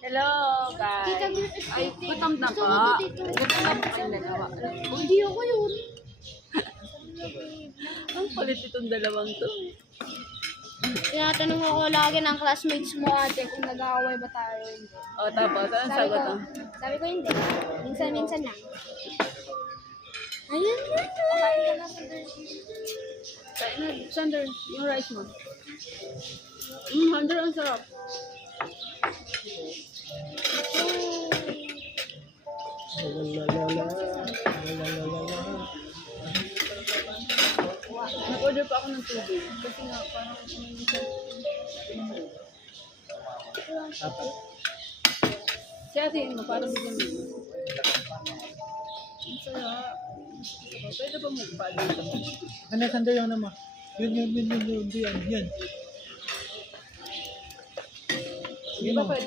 Hello, guys. Ay, gutom na po. Gutom na po kayo nagawa. Hindi ako yun. Ang kulit itong dalawang to. Tinatanong ako lagi ng classmates mo ate kung nag-aaway ba tayo o hindi. O, tapos, anong sagot mo? Sabi ko hindi. Minsan-minsan lang. Ayun na. Kain ka na sa Kain na, Sander, yung rice mo. Sander, ang sarap. Nag-order pa ako ng tubig. Kasi nga, parang siya tingin mo, parang bigyan mo. Ang sarap. Pwede ba mukha dito? Ano, Sander, yung ano mo? Yun, yan. Di ba pwede